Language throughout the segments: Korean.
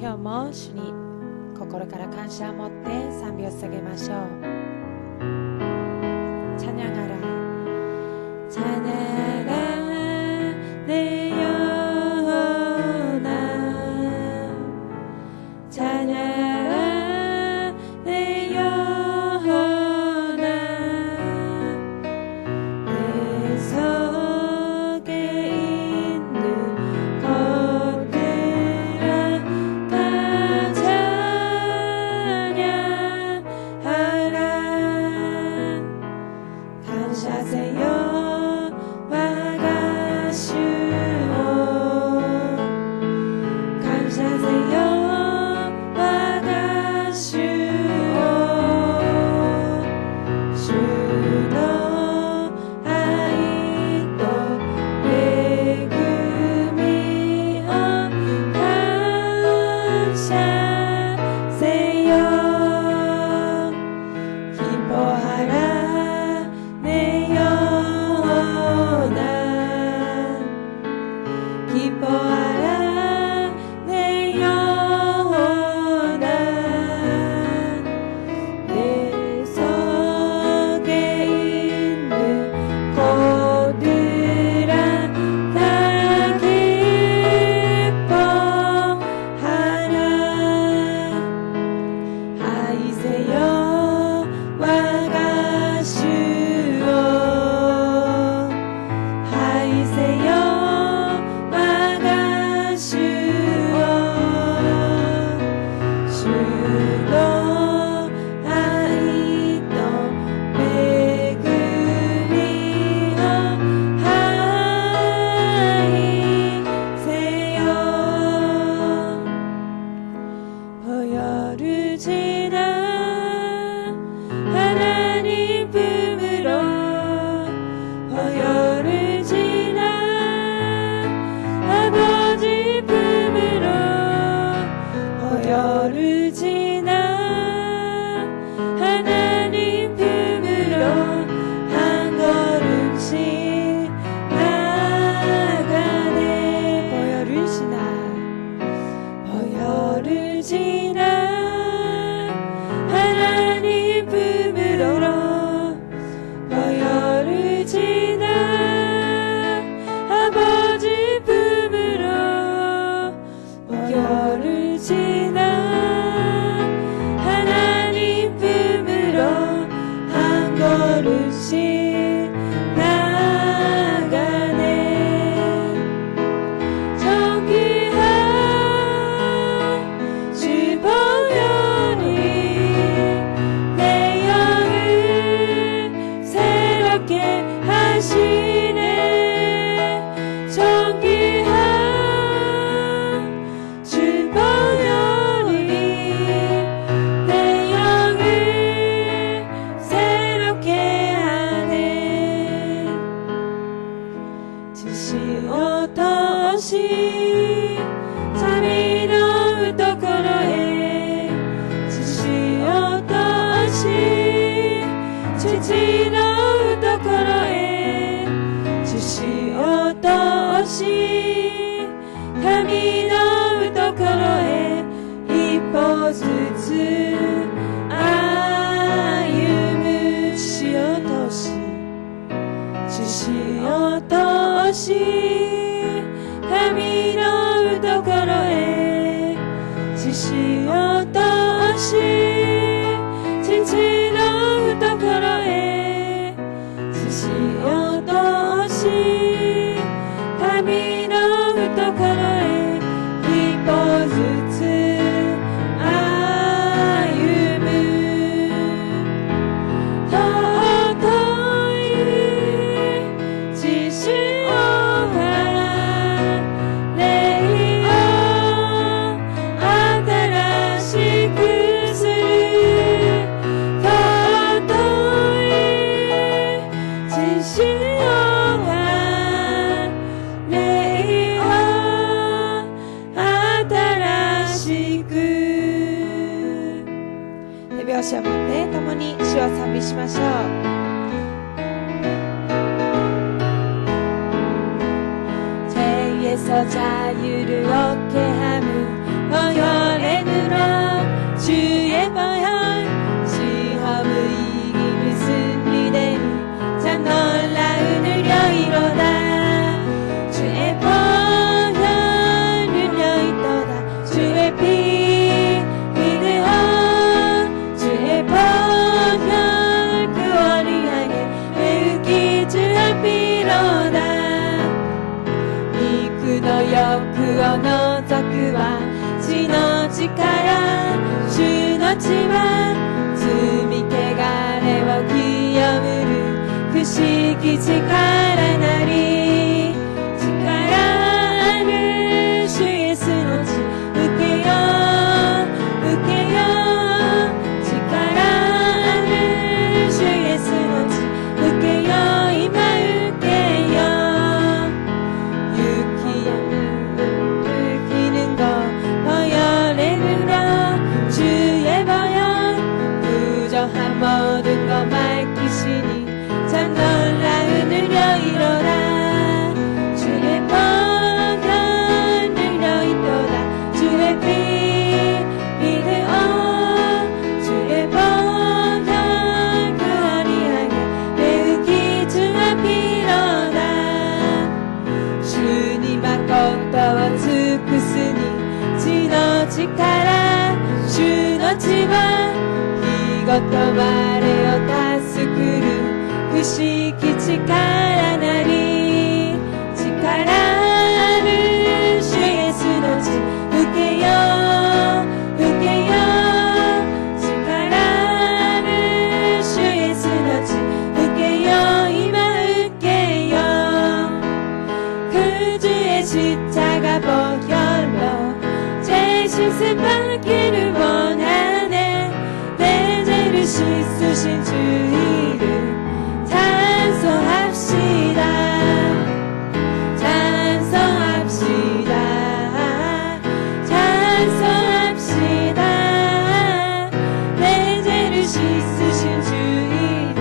今日も主に心から感謝を持って賛美を捧げましょう。찬양하라 찬양하라 내 영혼아 찬양하라 내 영혼아 내 속에 있는 것들아 다 찬양하라 감사하세요 와가시오 감사하세요 와가시오 주도 아이도 외금이여 감사하세요 기뻐하라 내 영혼아 기뻐하라 내 영혼아 내 속에 있는 것들아 다 기뻐하라 하이세요 와가시오 하이세요 와가시오 주도 아이도 외금이여 하이세요 보혈을 지나 하나님 품으로 보혈을 지나 아버지 품으로 보혈을 지나 하나님 품으로 한 걸음씩 나가네 보혈을 지나 보혈을 지나 하나님 품으로 보혈을 지나 아버지 품으로 보혈을 지나 하나님 품으로 한 걸음씩 나가네 정귀한 주 보혈이 내 영을 새롭게 하시네 정귀한 주 보혈이 내 영을 새롭게 하네 주시 어떠시 자비로운 도코로에 주시 어떠시 지지로운 도코로에 주시 어떠시 자비로운 도코로에一歩ずつ歩む主어떠시 주시 어떠시 자비로운 도코로에 주시 어떠시 지지로운 도코로에 주시 어떠시 자비로운 도코로에一歩ずつ歩む尊い知識を霊を新しくする尊い知識を霊を新しく手拍子を持って共に主を賛美しましょう。죄에서 자유를 얻게 함은 命は罪汚れを清める不思議力なり力ある主イエスの血受けよう受けよう力ある主イエスの血受けよう今受けよう雪や느끼는 거 보여내느라 주의 보여 부정한 모든 거 맡기시니 참 놀라운 은혜로 이뤄라 주의 보혈 늘려 있도다 주의 피 믿으오 주의 보혈 그 어리하게 매우 귀중한 피로다 주님 아까워尽くすに血の力主の血は日ごと我を助くる不思議力なり力ある主イエスの血受けよう受けよう力ある主イエスの血受けよう今受けよう그 주의 십자가 보혈로 죄 씻음 받기를 원하네 내 죄를 씻으신 주 이름 찬송합시다 찬송합시다 찬송합시다 내 죄를 씻으신 주 이름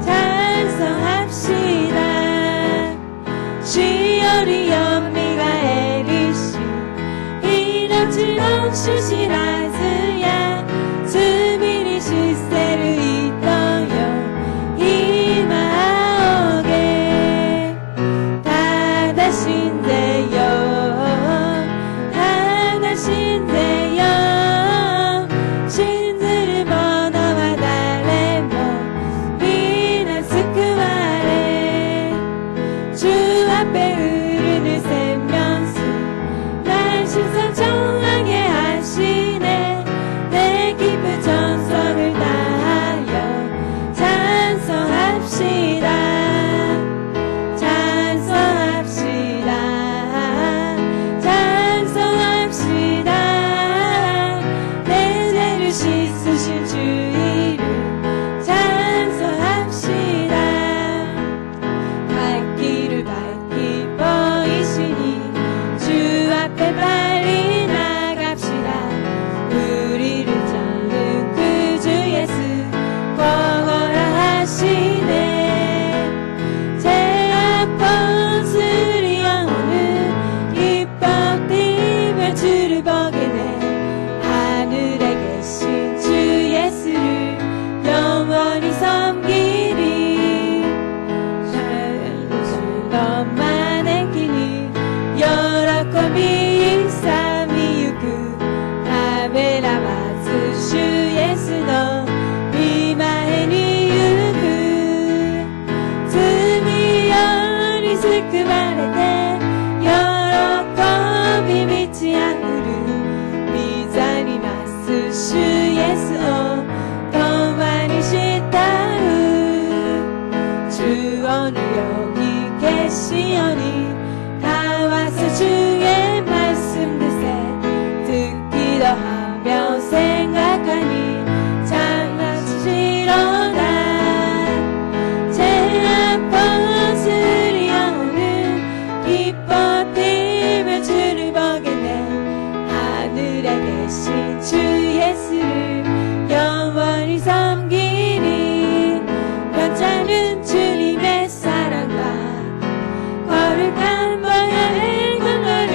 찬송합시다 시열이 연미가 에리시 이렇지런 슈시라즈야 스미리 시세를 이떠요 이마오게 다다신대요 다다신대요 신들을 번호와 달래모 비난 스크와레 주 앞에 흐르는 샘면수 날 신선 정하게 하시네 내 기쁜 전성을 다하여 찬송합시다 찬송합시다 찬송합시다 내 죄를 씻으신 주 이름 찬송합시다 갈 길을 밝히 보이시니 주 앞에 빨리 나갑시다 우리를 잡는 그 주 예수 보호라 하시네 제 아픔을 영혼은 기뻐팀을 주를 보게네 하늘에 계신 주 예수를 영원히 섬기리 너만의 길이 여러 미삼이 유구 카메라 마스 주 예수 너 이마에니 유구 틈이 열이 슬크 말에 여러 컵이 믿지 않으르 미자니 마스 주 예수 더 많이 싫다우 주 오늘 여기 계시오니 다 와서 주의 말씀 드세 듣기도 하며 생각하니 장난치시로다 제 아픔을 영혼은 기뻐팀을 주를 보겠네 하늘에 계신 주 예수를 영원히 섬기니 변찮은 주님의 사랑과 거룩한 보혈의 강을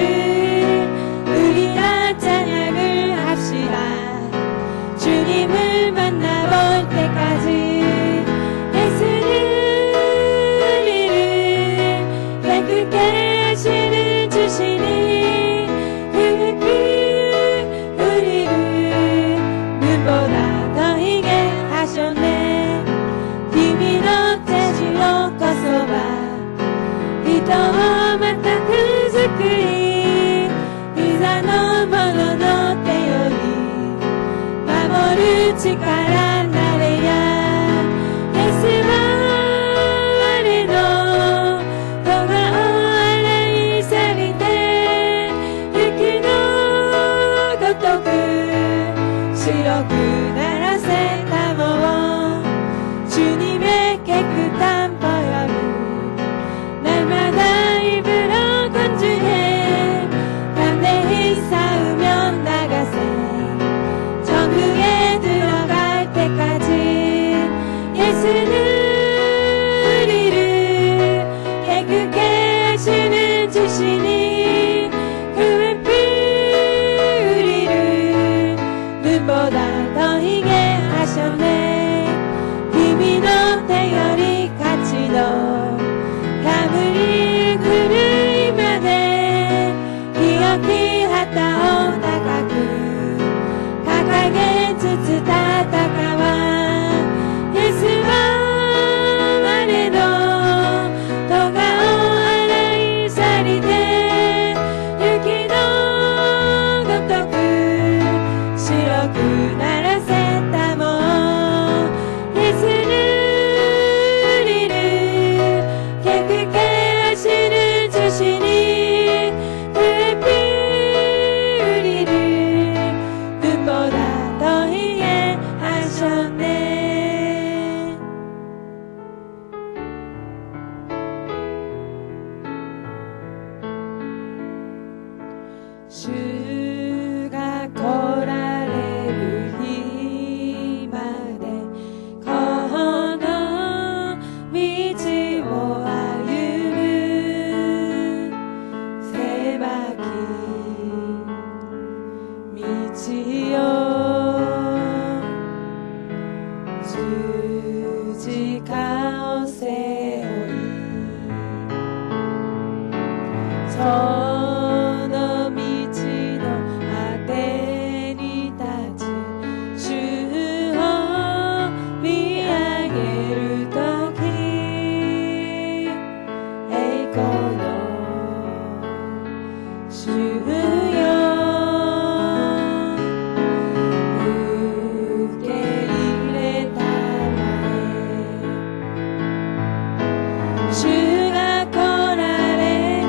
主が来られる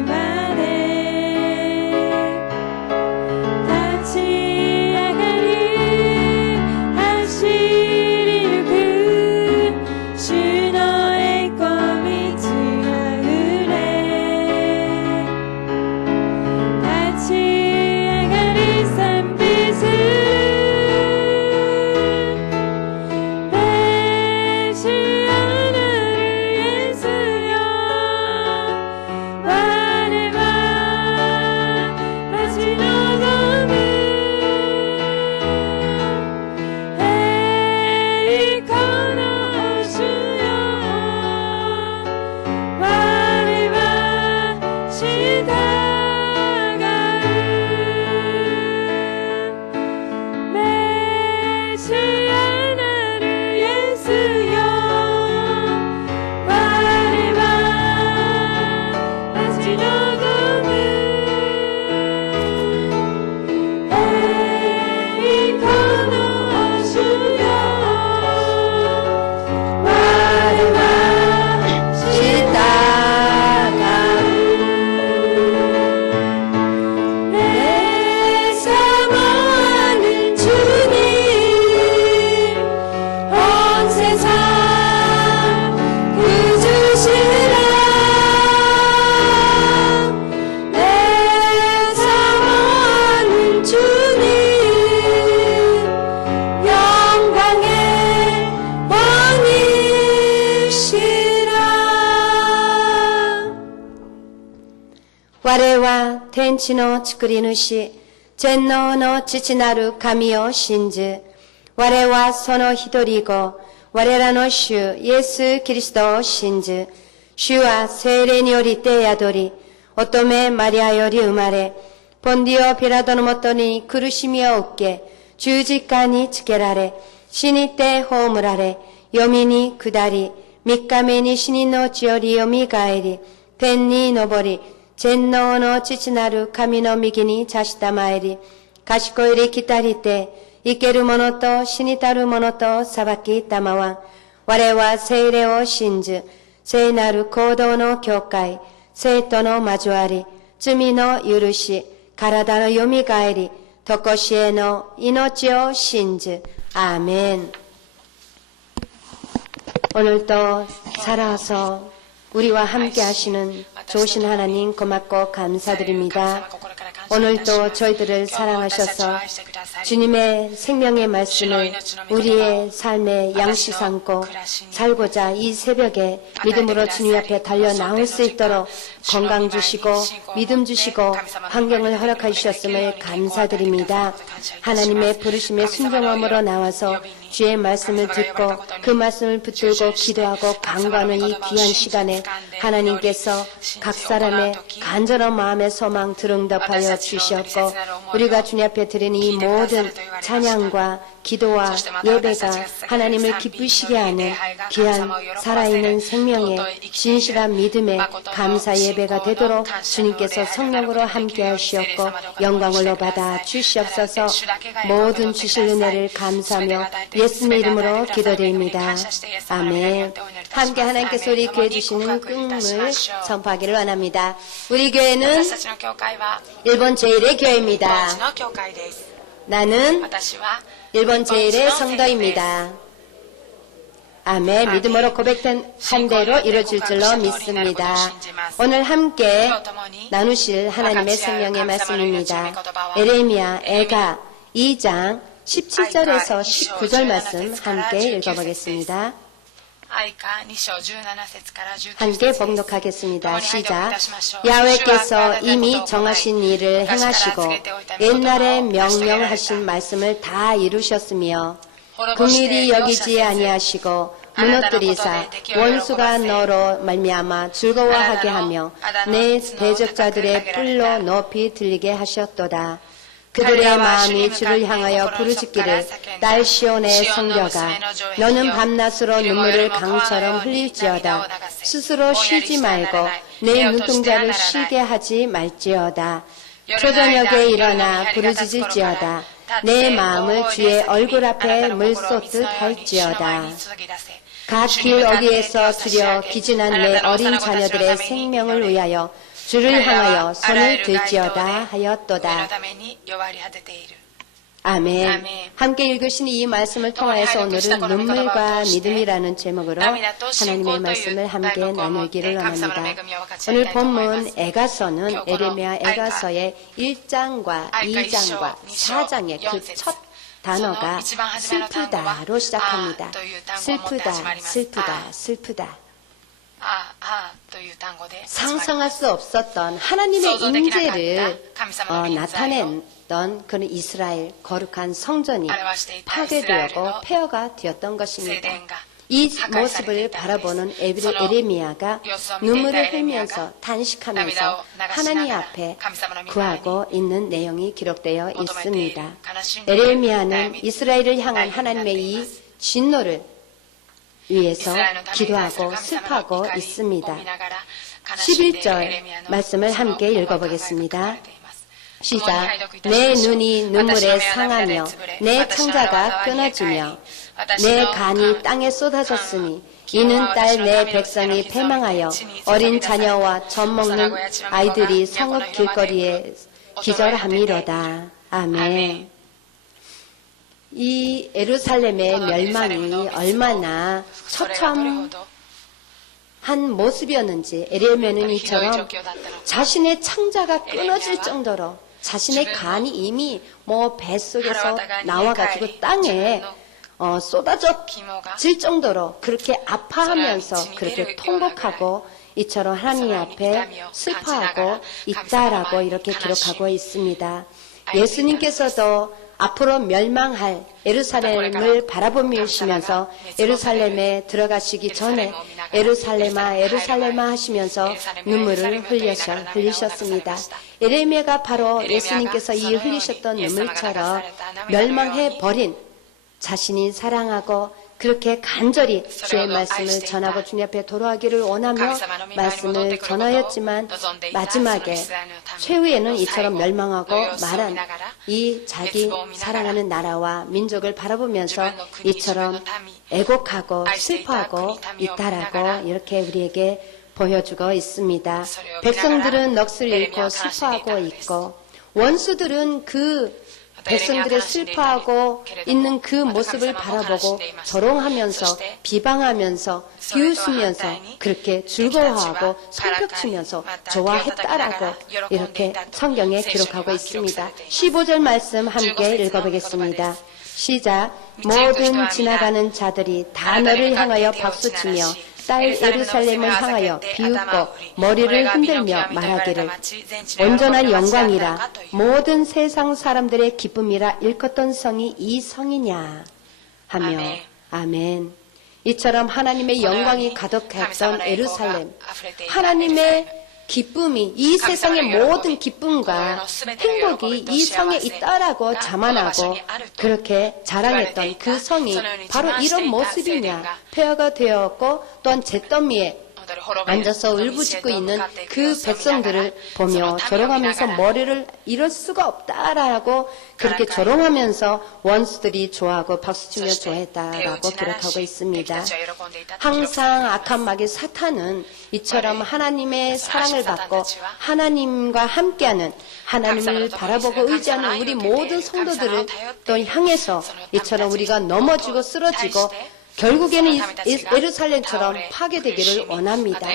今で立ち上がり走りゆく主の栄光満ち溢れ立ち上がり賛美するメシアなるイエスよ我は待ち望む栄光の主よ我は従うメシアなるイエスよ我は待ち望む栄光の主よ我は従う내 사모하는 주님 온 세상 구주시라 내 사모하는 주님 영광의 왕이시라 我は天地の作り主、全能の父なる神を信じ、我はその一人子、我らの主イエス・キリストを信じ、主は聖霊によりて宿り、乙女マリアより生まれ、ポンディオ・ピラトのもとに苦しみを受け、十字架につけられ、死にて葬られ、読みに下り、三日目に死人のうちよりよみがえり、天に昇り、全能の父なる神の右に差したまえり、賢いり来たりて、生ける者と死にたる者と裁きたまわん。我は聖霊を信じ、聖なる行動の教会、聖との交わり、罪の許し、体のよみがえり、とこしえの命を信じ。アーメン. 오늘도 살아서 우리와 함께 하시는 좋으신 하나님 고맙고 감사드립니다. 오늘도 저희들을 사랑하셔서 주님의 생명의 말씀을 우리의 삶의 양식 삼고 살고자 이 새벽에 믿음으로 주님 앞에 달려 나올 수 있도록 건강 주시고 믿음 주시고 환경을 허락해 주셨음을 감사드립니다. 하나님의 부르심에 순종함으로 나와서 주의 말씀을 듣고 그 말씀을 붙들고 기도하고 간구하는 이 귀한 시간에 하나님께서 각 사람의 간절한 마음의 소망 들응답하여 주시었고 우리가 주님 앞에 드리는 이 모든 찬양과 기도와 예배가 하나님을 기쁘시게 하는 귀한 살아있는 생명의 진실한 믿음의 감사 예배가 되도록 주님께서 성령으로 함께 하시었고 영광을 받아 주시옵소서. 모든 주실 은혜를 감사하며 예수님의 이름으로 기도드립니다. 아멘. 함께 하나님께서 우리 교회 주시는 꿈을 선포하기를 원합니다. 우리 교회는 일본 제1의 교회입니다. 나는 일본 제1의 성도입니다. 아멘. 믿음으로 고백한 대로 이루어질 줄로 믿습니다. 오늘 함께 나누실 하나님의 생명의 말씀입니다. 에레미야 애가 2장 17절에서 19절 말씀 함께 읽어보겠습니다. 함께 봉독하겠습니다. 시작. 야훼께서 이미 정하신 일을 행하시고 옛날에 명령하신 말씀을 다 이루셨으며 긍휼히 여기지 아니하시고 무너뜨리사 원수가 너로 말미암아 즐거워하게 하며 내 대적자들의 뿔로 높이 들리게 하셨도다. 그들의 마음이 주를 향하여 부르짖기를 딸 시온의 성벽아 너는 밤낮으로 눈물을 강처럼 흘릴지어다. 스스로 쉬지 말고 내 눈동자를 쉬게 하지 말지어다. 초저녁에 일어나 부르짖을지어다. 내 마음을 주의 얼굴 앞에 물쏟듯 할지어다. 각 길 어귀에서 들여 기진한 내 어린 자녀들의 생명을 위하여 주를 향하여 손을 들지어다 하였도다. 아멘. 함께 읽으신 이 말씀을 통하여서 오늘은 눈물과 믿음이라는 제목으로 하나님의 말씀을 함께 나누기를 원합니다. 오늘 본문 에가서는 에레미야 에가서의 1장과 2장과 4장의 그 첫 단어가 슬프다로 시작합니다. 슬프다, 슬프다, 슬프다. 상상할 수 없었던 하나님의 임재를 나타냈던 그런 이스라엘 거룩한 성전이 파괴되었고 폐허가 되었던 것입니다. 이 모습을 바라보는 에레미야가 눈물을 흘리면서 단식하면서 하나님 앞에 구하고 있는 내용이 기록되어 있습니다. 에레미야는 이스라엘을 향한 하나님의 이 진노를 위해서 기도하고 슬퍼하고 있습니다. 11절 말씀을 함께 읽어보겠습니다. 시작. 내 눈이 눈물에 상하며 내 창자가 끊어지며 내 간이 땅에 쏟아졌으니 이는 딸 내 백성이 패망하여 어린 자녀와 젖 먹는 아이들이 성읍 길거리에 기절함이로다. 아멘. 이 예루살렘의 멸망이 얼마나 처참한 모습이었는지 에레미야는 이처럼 자신의 창자가 끊어질 정도로 자신의 간이 이미 뱃속에서 나와가지고 땅에 쏟아질 정도로 그렇게 아파하면서 그렇게 통곡하고 이처럼 하나님 앞에 슬퍼하고 있다라고 이렇게 기록하고 있습니다. 예수님께서도 앞으로 멸망할 예루살렘을 바라보시면서 예루살렘에 들어가시기 전에 예루살렘아 예루살렘아 하시면서 눈물을 흘리셨습니다. 에레미야가 바로 예수님께서 이 흘리셨던 눈물처럼 멸망해버린 자신이 사랑하고 그렇게 간절히 주의 말씀을 전하고 주님 앞에 돌아가기를 원하며 말씀을 전하였지만 마지막에 최후에는 이처럼 멸망하고 말한 이 자기 사랑하는 나라와 민족을 바라보면서 이처럼 애곡하고 슬퍼하고 있다라고 이렇게 우리에게 보여주고 있습니다. 백성들은 넋을 잃고 슬퍼하고 있고 원수들은 그 백성들의 슬퍼하고 있는 그 모습을 바라보고 조롱하면서 비방하면서 비웃으면서 그렇게 즐거워하고 손뼉치면서 좋아했다라고 이렇게 성경에 기록하고 있습니다. 15절 말씀 함께 읽어보겠습니다. 시작. 모든 지나가는 자들이 다 너를 향하여 박수치며 딸 예루살렘을 향하여 비웃고 머리를 흔들며 말하기를 온전한 영광이라 모든 세상 사람들의 기쁨이라 일컫던 성이 이 성이냐 하며 아멘. 이처럼 하나님의 영광이 가득했던 예루살렘, 하나님의 기쁨이 이 세상의 모든 기쁨과 행복이 이 성에 있다라고 자만하고 그렇게 자랑했던 그 성이 바로 이런 모습이냐. 폐허가 되었고 또한 잿더미에 앉아서 울부짖고 있는 그 백성들을 보며 조롱하면서 머리를 이럴 수가 없다라고 그렇게 조롱하면서 원수들이 좋아하고 박수치며 좋아했다라고 기록하고 있습니다. 항상 악한 마귀 사탄은 이처럼 하나님의 사랑을 받고 하나님과 함께하는 하나님을 바라보고 의지하는 우리 모든 성도들을 또 향해서 이처럼 우리가 넘어지고 쓰러지고 결국에는 예루살렘처럼 파괴되기를 원합니다.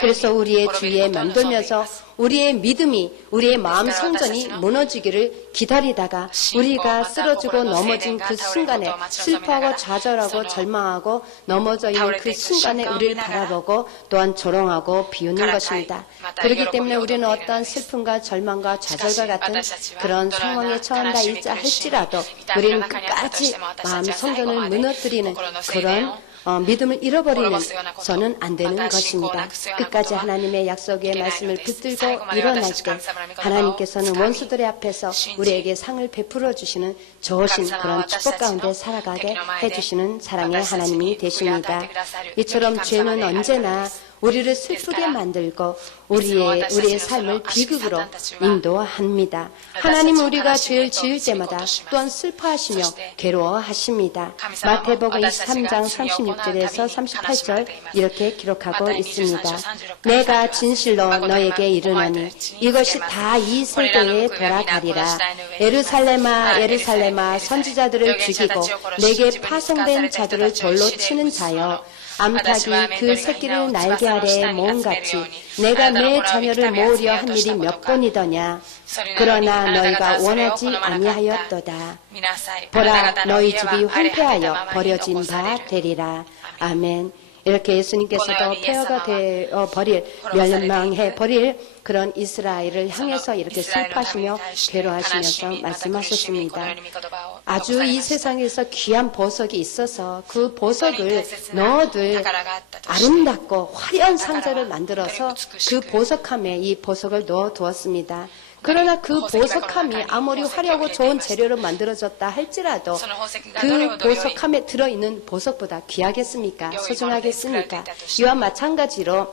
그래서 우리의 주위에 맴돌면서 우리의 믿음이, 우리의 마음 성전이 무너지기를 기다리다가 우리가 쓰러지고 넘어진 그 순간에 슬퍼하고 좌절하고 절망하고 넘어져 있는 그 순간에 우리를 바라보고 또한 조롱하고 비웃는 것입니다. 그렇기 때문에 우리는 어떤 슬픔과 절망과 좌절과 같은 그런 상황에 처한다 할지라도 우리는 끝까지 마음 성전을 무너뜨리는 그런 믿음을 잃어버리는 저는 안 되는 것입니다. 끝까지 하나님의 약속의 말씀을 붙들고 일어날 때 하나님께서는 원수들의 앞에서 우리에게 상을 베풀어 주시는 좋으신 그런 축복 가운데 살아가게 해주시는 사랑의 하나님이 되십니다. 이처럼 죄는 언제나 우리를 슬프게 만들고 우리의 삶을 비극으로 인도합니다. 하나님 우리가 죄를 지을 때마다 또한 슬퍼하시며 괴로워하십니다. 마태복음 23장 36절에서 38절 이렇게 기록하고 있습니다. 내가 진실로 너에게 이르노니 이것이 다 이 세대에 돌아가리라. 예루살렘아 예루살렘아 선지자들을 죽이고 내게 파송된 자들을 돌로 치는 자여 암탉이 그 새끼를 날개 아래에 모음같이 내가 내 자녀를 모으려 한 일이 몇 번이더냐. 그러나 너희가 원하지 아니하였도다. 보라 너희 집이 황폐하여 버려진 바 되리라. 아멘. 이렇게 예수님께서도 폐허가 되어 버릴, 멸망해 버릴 그런 이스라엘을 향해서 이렇게 슬퍼하시며 괴로워하시면서 말씀하셨습니다. 아주 이 세상에서 귀한 보석이 있어서 그 보석을 넣어둘 아름답고 화려한 상자를 만들어서 그 보석함에 이 보석을 넣어두었습니다. 그러나 그 보석함이 아무리 화려하고 좋은 재료로 만들어졌다 할지라도 그 보석함에 들어있는 보석보다 귀하겠습니까? 소중하겠습니까? 이와 마찬가지로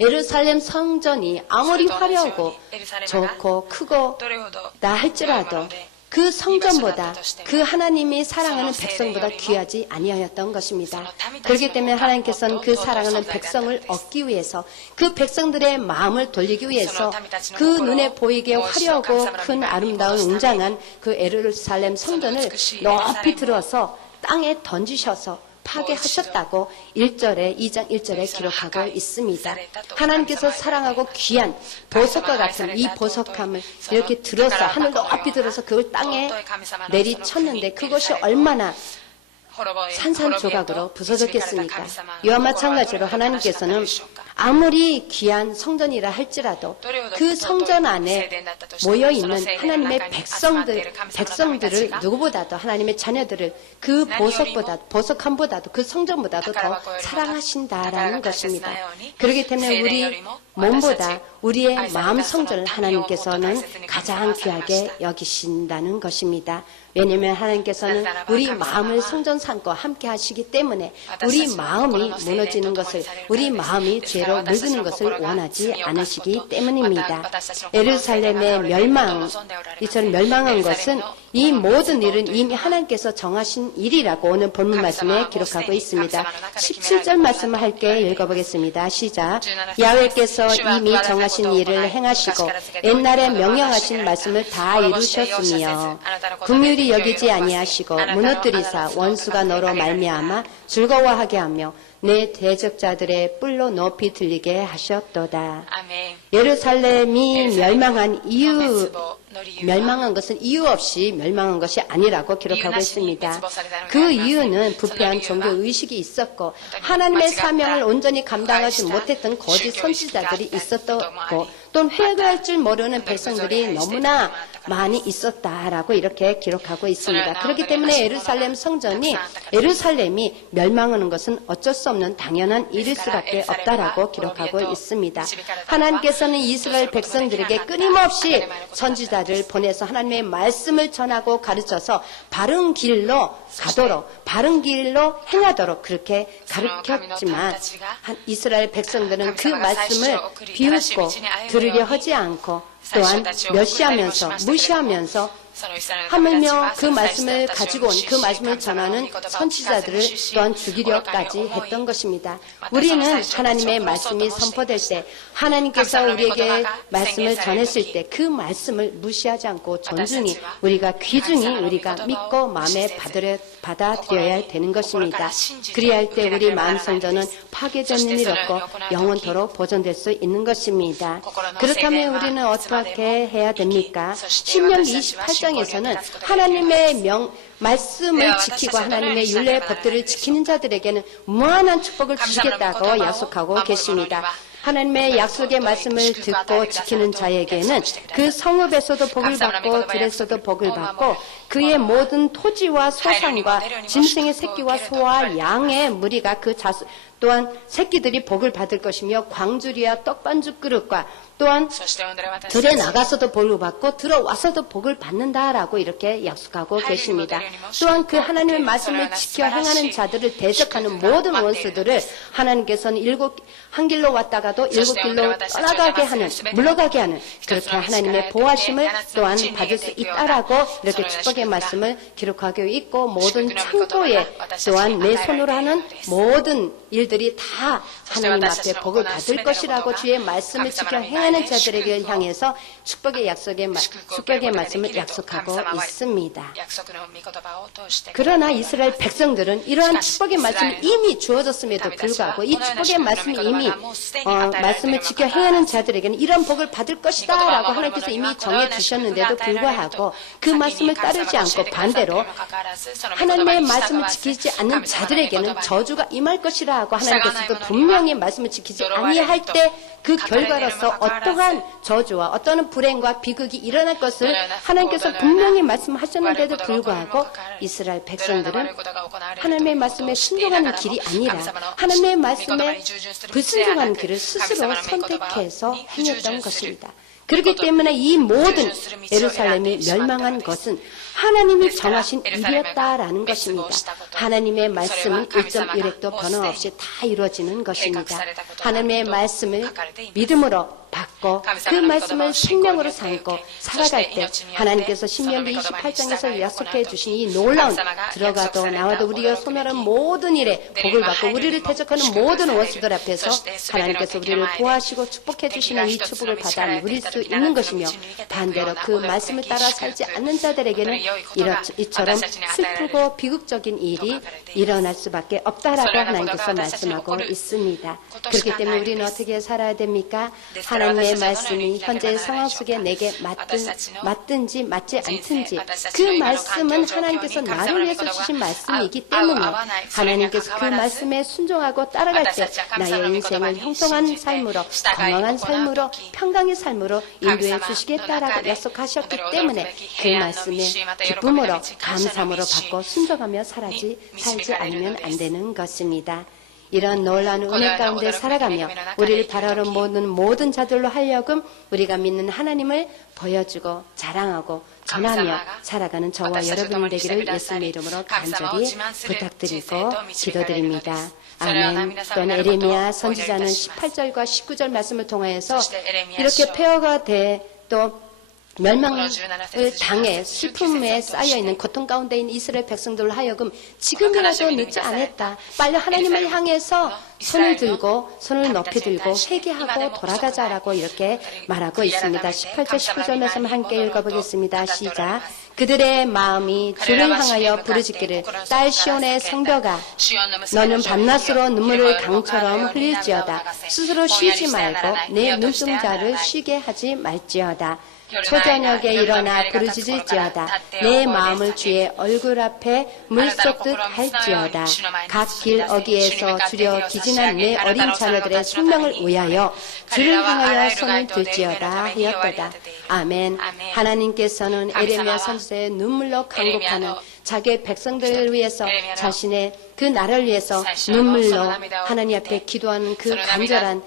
예루살렘 성전이 아무리 화려하고 좋고 크고다 할지라도 그 성전보다 그 하나님이 사랑하는 백성보다 귀하지 아니하였던 것입니다. 그렇기 때문에 하나님께서는 그 사랑하는 백성을 얻기 위해서 그 백성들의 마음을 돌리기 위해서 그 눈에 보이게 화려하고 큰 아름다운 웅장한 그 예루살렘 성전을 높이 들어서 땅에 던지셔서 파괴하셨다고 2장 1절에 기록하고 있습니다. 하나님께서 사랑하고 귀한 보석과 같은 이 보석함을 이렇게 들어서 하늘 높이 들어서 그걸 땅에 내리쳤는데 그것이 얼마나 산산조각으로 부서졌겠습니까? 이와 마찬가지로 하나님께서는 아무리 귀한 성전이라 할지라도 그 성전 안에 모여있는 하나님의 백성들을 누구보다도 하나님의 자녀들을 그 보석함보다도 그 성전보다도 더 사랑하신다라는 것입니다. 그렇기 때문에 우리 몸보다 우리의 마음 성전을 하나님께서는 가장 귀하게 여기신다는 것입니다. 왜냐하면 하나님께서는 우리 마음을 성전 삼고 함께 하시기 때문에 우리 마음이 무너지는 것을, 우리 마음이 죄로 물드는 것을 원하지 않으시기 때문입니다. 예루살렘의 이처럼 멸망한 것은 이 모든 일은 이미 하나님께서 정하신 일이라고 오늘 본문 말씀에 기록하고 있습니다. 17절 말씀을 함께 읽어보겠습니다. 시작. 야훼께서 이미 정하신 일을 행하시고 옛날에 명령하신 말씀을 다 이루셨으며 긍휼히 여기지 아니하시고 무너뜨리사 원수가 너로 말미암아 즐거워하게 하며 내 대적자들의 뿔로 높이 들리게 하셨도다. 예루살렘이 멸망한 것은 이유 없이 멸망한 것이 아니라고 기록하고 있습니다. 그 이유는 부패한 종교 의식이 있었고 하나님의 사명을 온전히 감당하지 못했던 거짓 선지자들이 있었고 또는 회개할 줄 모르는 백성들이 너무나 많이 있었다라고 이렇게 기록하고 있습니다. 그렇기 때문에 예루살렘이 멸망하는 것은 어쩔 수 없는 당연한 일일 수밖에 없다라고 기록하고 있습니다. 하나님께서는 이스라엘 백성들에게 끊임없이 선지자를 보내서 하나님의 말씀을 전하고 가르쳐서 바른 길로 가도록, 바른 길로 행하도록 그렇게 가르쳤지만 이스라엘 백성들은 그 말씀을 비웃고 들으려 하지 않고 또한 멸시하면서 무시하면서 하물며 그 말씀을 가지고 온 그 말씀을 전하는 선지자들을 또한 죽이려까지 했던 것입니다. 우리는 하나님의 말씀이 선포될 때 하나님께서 우리에게 말씀을 전했을 때 그 말씀을 무시하지 않고 존중히 우리가 귀중히 우리가 믿고 마음에 받아들여야 되는 것입니다. 그리할 때 우리 마음 성전은 파괴되는 일 없고 영원토록 보존될 수 있는 것입니다. 그렇다면 우리는 어떻게 해야 됩니까? 신명기 28장에서는 하나님의 말씀을 지키고 하나님의 율례 법들을 지키는 자들에게는 무한한 축복을 주시겠다고 약속하고 계십니다. 하나님의 약속의 말씀을 듣고 지키는 자에게는 그 성읍에서도 복을 받고 들에서도 복을 받고 그의 모든 토지와 소산과 짐승의 새끼와 소와 양의 무리가 그 자수 또한 새끼들이 복을 받을 것이며 광주리와 떡반죽 그릇과 또한 들에 나가서도 복을 받고 들어와서도 복을 받는다라고 이렇게 약속하고 계십니다. 또한 그 하나님의 말씀을 지켜 행하는 자들을 대적하는 모든 원수들을 하나님께서는 한 길로 왔다가도 7길로 떠나가게 하는, 물러가게 하는 그렇게 하나님의 보호하심을 또한 받을 수 있다라고 이렇게 축복의 말씀을 기록하고 있고, 모든 창고에 또한 내 손으로 하는 모든 일들이 다 하나님 앞에 복을 받을 것이라고 주의 말씀을 지켜 행하는 자들에게 향해서 축복의 말씀을 약속하고 있습니다. 그러나 이스라엘 백성들은 이러한 축복의 말씀이 이미 주어졌음에도 불구하고 이 축복의 말씀이 이미 말씀을 지켜 행하는 자들에게는 이런 복을 받을 것이다 라고 하나님께서 이미 정해 주셨는데도 불구하고 그 말씀을 따르지 않고 반대로 하나님의 말씀을 지키지 않는 자들에게는 저주가 임할 것이라고 하나님께서도 분명히 말씀을 지키지 아니할 때 그 결과로서 어떠한 저주와 어떠한 불행과 비극이 일어날 것을 하나님께서 분명히 말씀하셨는데도 불구하고 이스라엘 백성들은 하나님의 말씀에 순종하는 길이 아니라 하나님의 말씀에 불순종하는 길을 스스로 선택해서 행했던 것입니다. 그렇기 때문에 이 모든 예루살렘이 멸망한 것은 하나님이 정하신 일이었다라는 것입니다. 하나님의 말씀은 1.1획도 변함없이 다 이루어지는 것입니다. 하나님의 말씀을 믿음으로 받고 그 말씀을 생명으로 삼고 살아갈 때 하나님께서 신명기 28장에서 약속해 주신 이 놀라운 들어가도 나와도 우리가 소멸한 모든 일에 복을 받고 우리를 대적하는 모든 원수들 앞에서 하나님께서 우리를 보호하시고 축복해 주시는 이 축복을 받아 누릴 수 있는 것이며, 반대로 그 말씀을 따라 살지 않는 자들에게는 이처럼 슬프고 비극적인 일이 일어날 수밖에 없다라고 하나님께서 말씀하고 있습니다. 그렇기 때문에 우리는 어떻게 살아야 됩니까? 하나님의 말씀이 현재의 상황 속에 내게 맞든지 맞지 않든지 그 말씀은 하나님께서 나를 위해서 주신 말씀이기 때문에 하나님께서 그 말씀에 순종하고 따라갈 때 나의 인생을 형통한 삶으로, 건강한 삶으로, 평강의 삶으로 인도해 주시겠다라고 약속하셨기 때문에 그 말씀에 기쁨으로 감사함으로 받고 순종하며 살지 않으면 안 되는 것입니다. 이런 놀라운 은혜 가운데 살아가며 우리를 바라보는 모든 자들로 하여금 우리가 믿는 하나님을 보여주고 자랑하고 전하며 살아가는 저와 여러분이 되기를 예수님의 이름으로 간절히 부탁드리고 기도드립니다. 아멘. 또한 에레미야 선지자는 18절과 19절 말씀을 통하여서 이렇게 폐허가 또 멸망을 당해 슬픔에 쌓여있는 고통 가운데 있는 이스라엘 백성들로 하여금 지금이라도 늦지 않았다, 빨리 하나님을 향해서 손을 높이 들고 회개하고 돌아가자라고 이렇게 말하고 있습니다. 18절 19절 말씀 함께 읽어보겠습니다. 시작. 그들의 마음이 주를 향하여 부르짖기를, 딸 시온의 성벽아, 너는 밤낮으로 눈물을 강처럼 흘릴지어다. 스스로 쉬지 말고 내 눈동자를 쉬게 하지 말지어다. 초저녁에 일어나 부르짖을지어다. 내 마음을 주의 얼굴 앞에 물쏟듯 할지어다. 각 길 어귀에서 주려 기진한 내 어린 자녀들의 생명을 위하여 주를 향하여 손을 들지어다 하였도다. 아멘. 하나님께서는 에레미야 선지자의 눈물로 간곡하는 자기의 백성들을 위해서, 자신의 그 나라를 위해서 눈물로 하나님 앞에 기도하는 그 간절한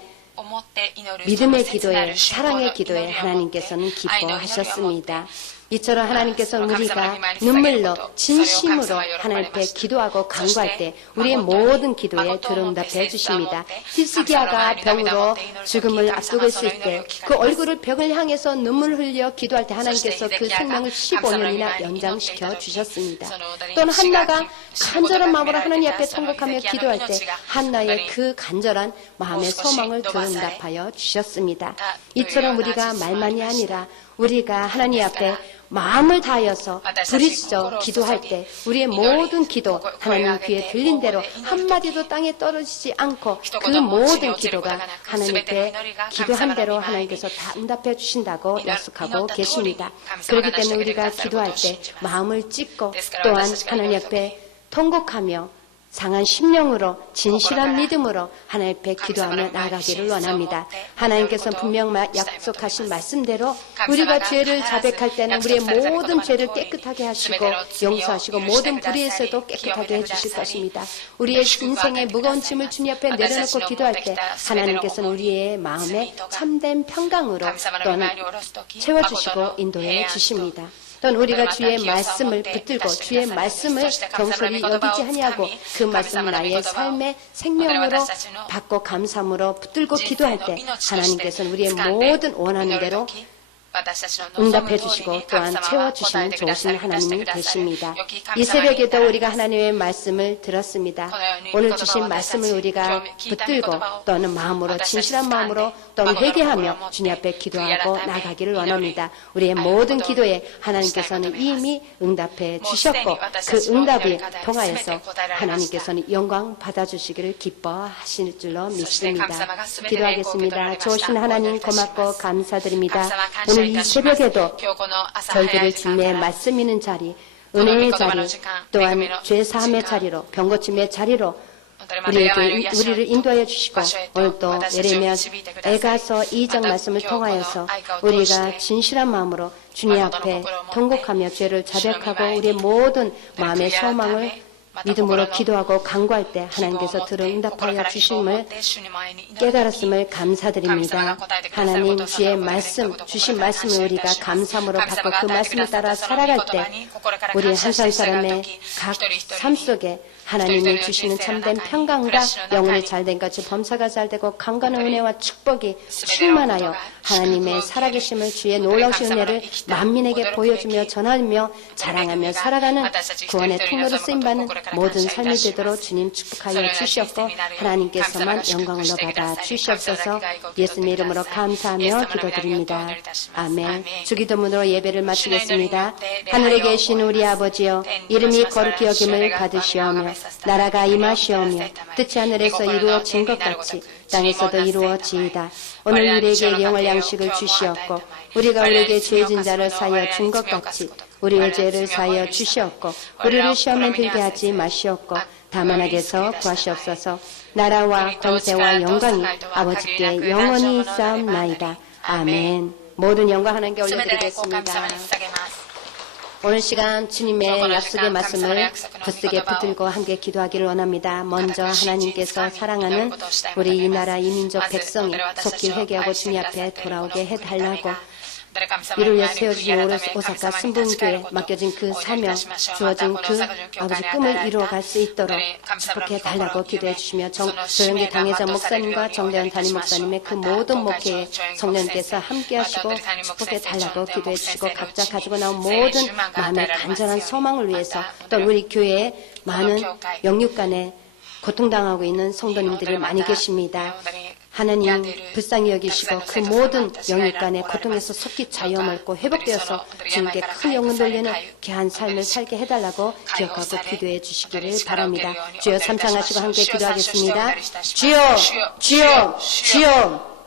믿음의 기도에, 사랑의 기도에 하나님께서는 기뻐하셨습니다. 이처럼 하나님께서는 우리가 눈물로 진심으로 하나님 앞에 기도하고 간구할 때 우리의 모든 기도에 들응답해 주십니다. 히스기야가 병으로 죽음을 앞두고 있을 때 그 얼굴을 벽을 향해서 눈물 흘려 기도할 때 하나님께서 그 생명을 15년이나 연장시켜 주셨습니다. 또는 한나가 간절한 마음으로 하나님 앞에 통곡하며 기도할 때 한나의 그 간절한 마음의 소망을 들응답하여 주셨습니다. 이처럼 우리가 말만이 아니라 우리가 하나님 앞에 마음을 다하여서 부르짖어 기도할 때 우리의 모든 기도 하나님 귀에 들린 대로 한마디도 땅에 떨어지지 않고 그 모든 기도가 하나님께 기도한 대로 하나님께서 다 응답해 주신다고 약속하고 계십니다. 그렇기 때문에 우리가 기도할 때 마음을 찢고 또한 하나님 앞에 통곡하며 상한 심령으로 진실한 믿음으로 하나님 앞에 기도하며 나아가기를 원합니다. 하나님께서 분명 약속하신 말씀대로 우리가 죄를 자백할 때는 우리의 모든 죄를 깨끗하게 하시고 용서하시고 모든 불의에서도 깨끗하게 해주실 것입니다. 우리의 인생의 무거운 짐을 주님 앞에 내려놓고 기도할 때 하나님께서는 우리의 마음에 참된 평강으로 또는 채워주시고 인도해 주십니다. 또는 우리가 주의 말씀을 붙들고 주의 말씀을 경솔히 여기지 아니하고 그 말씀을 나의 삶의 생명으로 받고 감사함으로 붙들고 기도할 때 하나님께서는 우리의 모든 원하는 대로 응답해 주시고 또한 채워주시는 좋으신 하나님이 되십니다. 이 새벽에도 우리가 하나님의 말씀을 들었습니다. 오늘 주신 말씀을 우리가 붙들고 또는 마음으로 진실한 마음으로 또는 회개하며 주님 앞에 기도하고 나가기를 원합니다. 우리의 모든 기도에 하나님께서는 이미 응답해 주셨고 그 응답을 통하여서 하나님께서는 영광 받아주시기를 기뻐하실 줄로 믿습니다. 기도하겠습니다. 좋으신 하나님 고맙고 감사드립니다. 오늘 이 새벽에도 저희들을 주님의 말씀 있는 자리, 은혜의 자리, 또한 죄사함의 자리로, 병고침의 자리로 우리를 인도하여 주시고 오늘 또 예레미야 에가서 2장 말씀을 통하여서 우리가 진실한 마음으로 주님 앞에 통곡하며 죄를 자백하고 우리의 모든 마음의 소망을 믿음으로 기도하고 간구할 때 하나님께서 들어 응답하여 주심을 깨달았음을 감사드립니다. 하나님 주의 말씀, 주신 말씀을 우리가 감사함으로 받고 그 말씀을 따라 살아갈 때 우리 한 사람의 각 삶 속에 하나님이 주시는 참된 평강과 영혼이 잘된 같이 범사가 잘되고 강건한 은혜와 축복이 충만하여 하나님의 살아계심을 주의 놀라우신 은혜를 만민에게 보여주며 전하며 자랑하며 살아가는 구원의 통로로 쓰임받는 모든 삶이 되도록 주님 축복하여 주시옵고 하나님께서만 영광을 받아 주시옵소서. 예수님의 이름으로 감사하며 기도드립니다. 아멘. 주기도문으로 예배를 마치겠습니다. 하늘에 계신 우리 아버지여 이름이 거룩히 여김을 받으시오며 나라가 임하시오며 뜻이 하늘에서 이루어진 것 같이 땅에서도 이루어지이다. 오늘 우리에게 영월 양식을 주시옵고 우리가 우리에게 죄진 자를 사하여 준 것 같이 우리의 죄를 사하여 주시옵고 우리를 시험에 들게 하지 마시옵고 다만 악에서 구하시옵소서. 나라와 권세와 영광이 아버지께 영원히 있사옵나이다. 아멘. 모든 영광 하나님께 올려드리겠습니다. 오늘 시간 주님의 약속의 말씀을 굳세게 붙들고 함께 기도하기를 원합니다. 먼저 하나님께서 사랑하는 우리 이 나라 이 민족 백성이 속히 회개하고 주님 앞에 돌아오게 해달라고 이를 위해 세워진 오사카 순봉교에 맡겨진 그 사명, 주어진 그 아버지 꿈을 이루어갈 수 있도록 축복해 달라고 기도해 주시며 조영기 당회자 목사님과 정대현 담임 목사님의 그 모든 목회에 성령께서 함께 하시고 축복해 달라고 기도해 주시고 각자 가지고 나온 모든 마음의 간절한 소망을 위해서 또 우리 교회에 많은 영육간에 고통당하고 있는 성도님들이 많이 계십니다. 하나님 불쌍히 여기시고 그 모든 영육간의 고통에서 속히 자유함을 얻고 회복되어서 주님께 큰 영혼 돌리는 귀한 삶을 살게 해달라고 기억하고 기도해 주시기를 바랍니다. 주여 삼창하시고 함께 기도하겠습니다. 주여 주여 주여.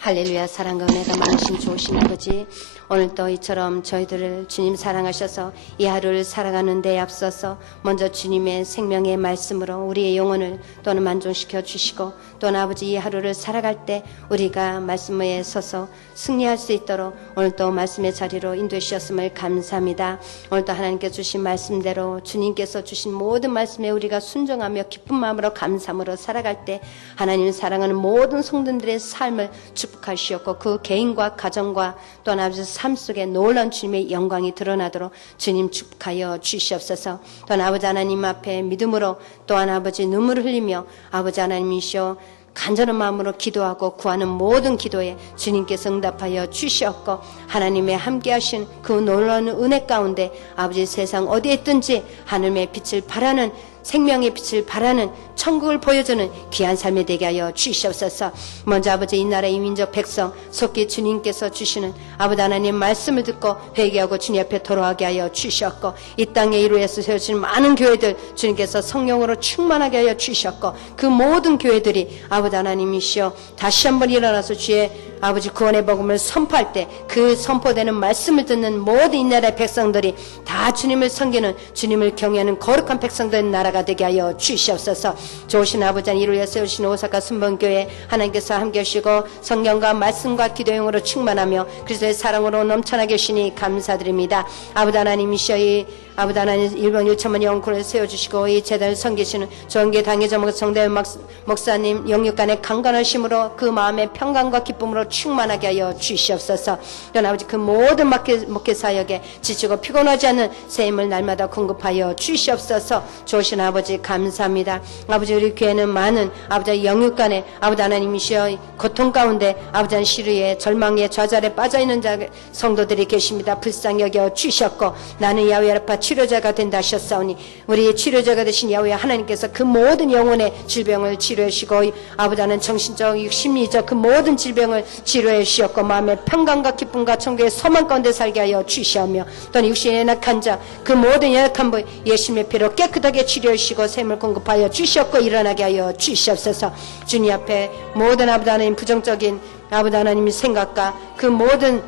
할렐루야. 사랑과 은혜가 많으신 좋으신 아버지, 오늘도 이처럼 저희들을 주님 사랑하셔서 이 하루를 살아가는 데 앞서서 먼저 주님의 생명의 말씀으로 우리의 영혼을 또는 만족시켜 주시고 또는 아버지 이 하루를 살아갈 때 우리가 말씀에 서서 승리할 수 있도록 오늘도 말씀의 자리로 인도해 주셨음을 감사합니다. 오늘도 하나님께 주신 말씀대로 주님께서 주신 모든 말씀에 우리가 순종하며 기쁜 마음으로 감사함으로 살아갈 때 하나님 사랑하는 모든 성도들의 삶을 축복하시었고 그 개인과 가정과 또는 아버지 삶 속에 놀라운 주님의 영광이 드러나도록 주님 축복하여 주시옵소서. 또한 아버지 하나님 앞에 믿음으로 또한 아버지 눈물을 흘리며 아버지 하나님이시여 간절한 마음으로 기도하고 구하는 모든 기도에 주님께서 응답하여 주시옵고 하나님의 함께하신 그 놀라운 은혜 가운데 아버지 세상 어디에 있든지 하늘의 빛을 바라는 생명의 빛을 바라는 천국을 보여주는 귀한 삶이 되게 하여 주시옵소서. 먼저 아버지 이 나라 이 민족 백성 속히 주님께서 주시는 아버지 하나님 말씀을 듣고 회개하고 주님 앞에 돌아가게 하여 주셨고, 이 땅에 이루어서 세우신 많은 교회들 주님께서 성령으로 충만하게 하여 주셨고, 그 모든 교회들이 아버지 하나님이시여 다시 한번 일어나서 주의 아버지 구원의 복음을 선포할 때 그 선포되는 말씀을 듣는 모든 이 나라의 백성들이 다 주님을 섬기는, 주님을 경외하는 거룩한 백성된 나라가 되게 하여 주시옵소서. 좋으신 아버지 하나님 이루어 세우신 오사카 순번교회 하나님께서 함께 하시고 성령과 말씀과 기도용으로 충만하며 그리스도의 사랑으로 넘쳐나게 하시니 감사드립니다. 아버지 하나님이시여 이 아버지 하나님 일본 1천만 영혼을 세워주시고 이 재단을 섬기시는 조원계 당회장 성대 목사님 영육간의 강건하심으로 그 마음의 평강과 기쁨으로 충만하게 하여 주시옵소서. 그러나 아버지 그 모든 목회 사역에 지치고 피곤하지 않는 새 힘을 날마다 공급하여 주시옵소서. 좋으신 아버지 감사합니다. 아버지 우리 교회는 많은 아버지 영육간의 아버지 하나님이시여 고통 가운데 아버지 하나님 시루에 절망에 좌절에 빠져있는 성도들이 계십니다. 불쌍히 여겨 주셨고 나는 야훼 라파 치료자가 된다 하셨사오니 우리 치료자가 되신 야훼 하나님께서 그 모든 영혼의 질병을 치료하시고 아버지 하나님 정신적 심리적 그 모든 질병을 치료해 주셨고 마음의 평강과 기쁨과 천국의 소망 가운데 살게 하여 주시오며 또는 육신의 연약한 자 그 모든 연약한 부 예수님의 피로 깨끗하게 치료해 주시고 샘을 공급하여 주셨고 일어나게 하여 주시옵소서. 주님 앞에 모든 아버지 하나님 부정적인 아버지 하나님의 생각과 그 모든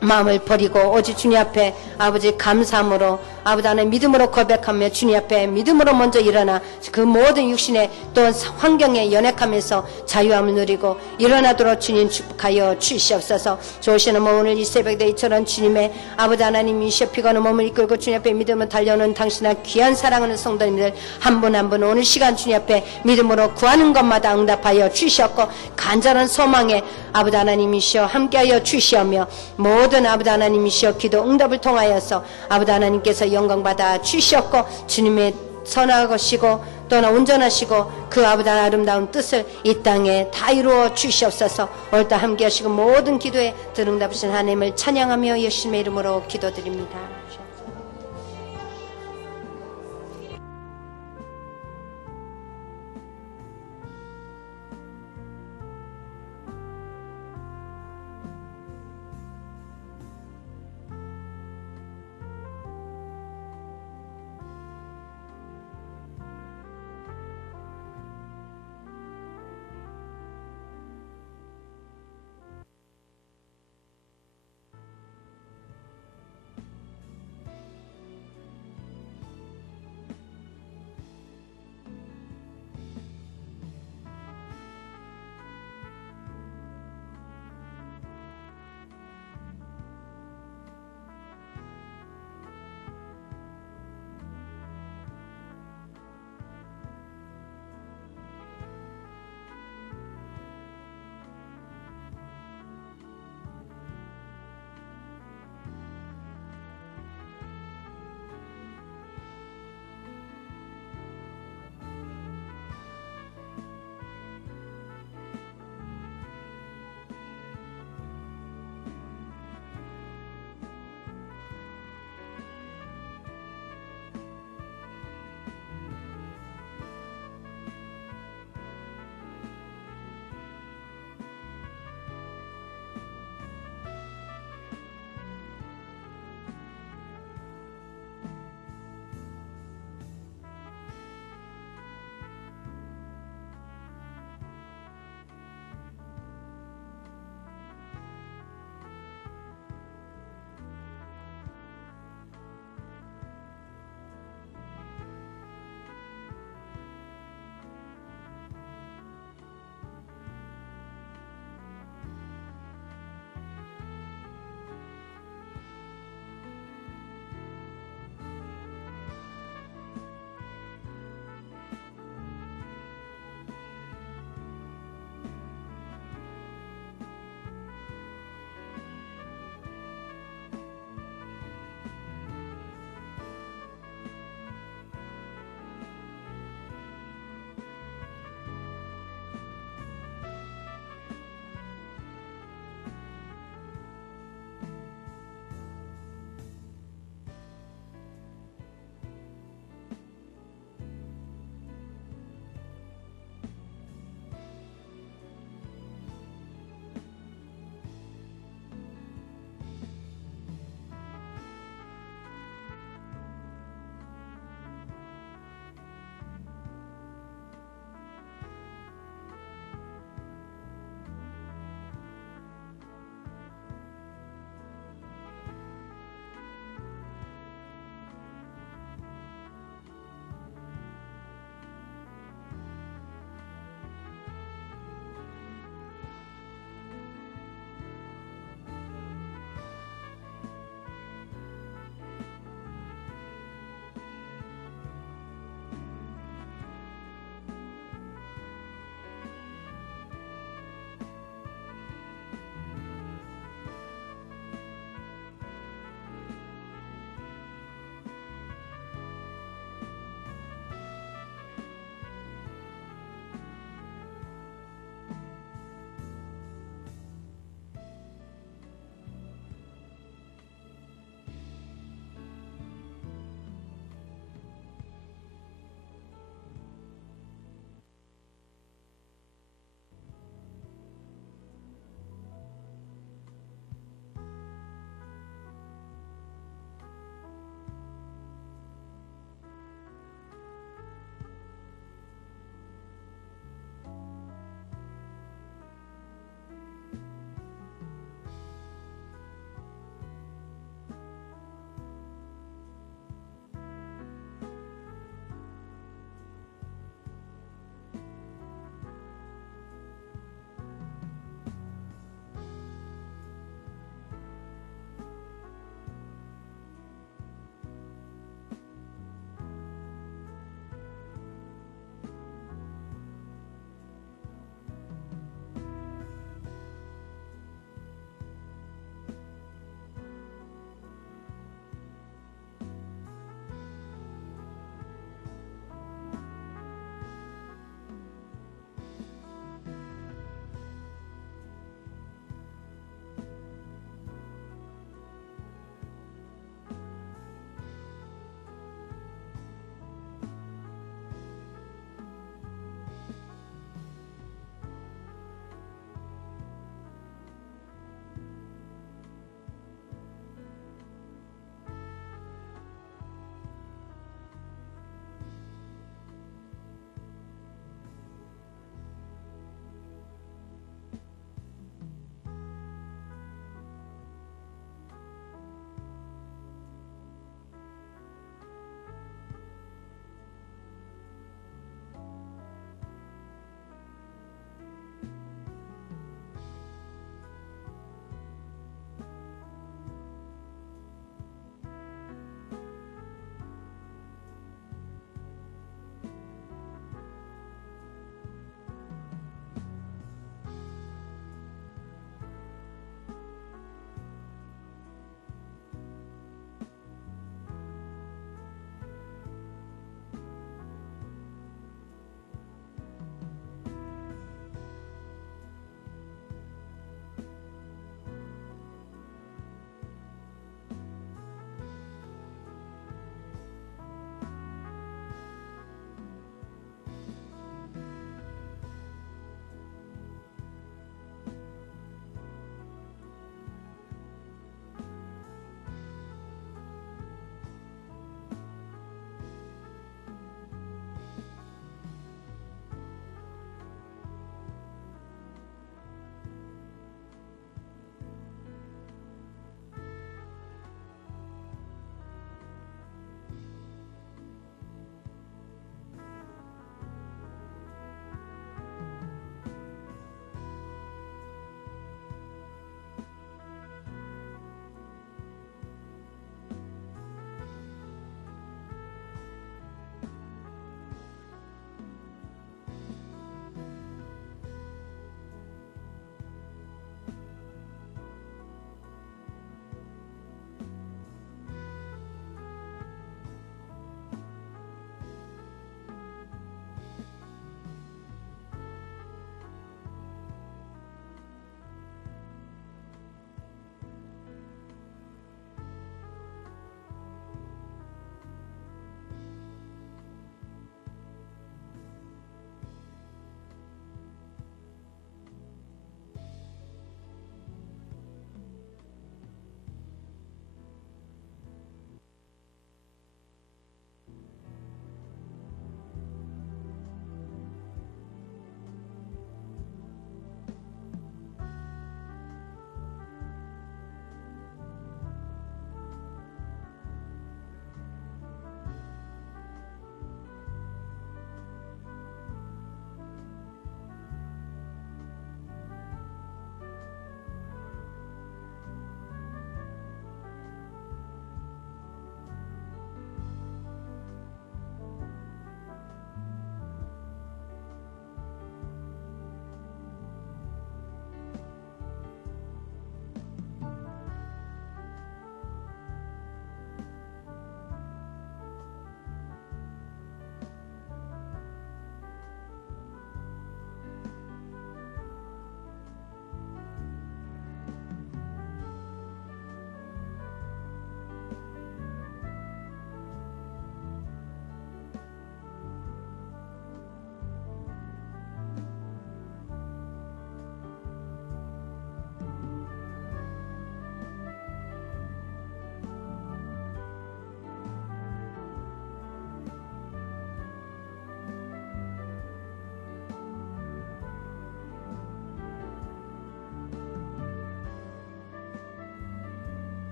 마음을 버리고 오직 주님 앞에 아버지 감사함으로 아버지 하나님 믿음으로 고백하며 주님 앞에 믿음으로 먼저 일어나 그 모든 육신의 또 환경에 연약함에서 자유함을 누리고 일어나도록 주님 축복하여 주시옵소서. 좋으시는 오늘 이 새벽에 이처럼 주님의 아버지 하나님이시여 피곤한 몸을 이끌고 주님 앞에 믿음으로 달려오는 당신의 귀한 사랑하는 성도님들 한 분 한 분 오늘 시간 주님 앞에 믿음으로 구하는 것마다 응답하여 주셨고 간절한 소망에 아버지 하나님이시여 함께하여 주시오며 모든 아버지 하나님이시여 기도 응답을 통하여서 아버지 하나님께서 영광받아 주셨고 주님의 선하시고 또는 온전하시고 그 아버지 아름다운 뜻을 이 땅에 다 이루어 주시옵소서. 오늘도 함께 하시고 모든 기도에 들응답하신 하나님을 찬양하며 예수님의 이름으로 기도드립니다.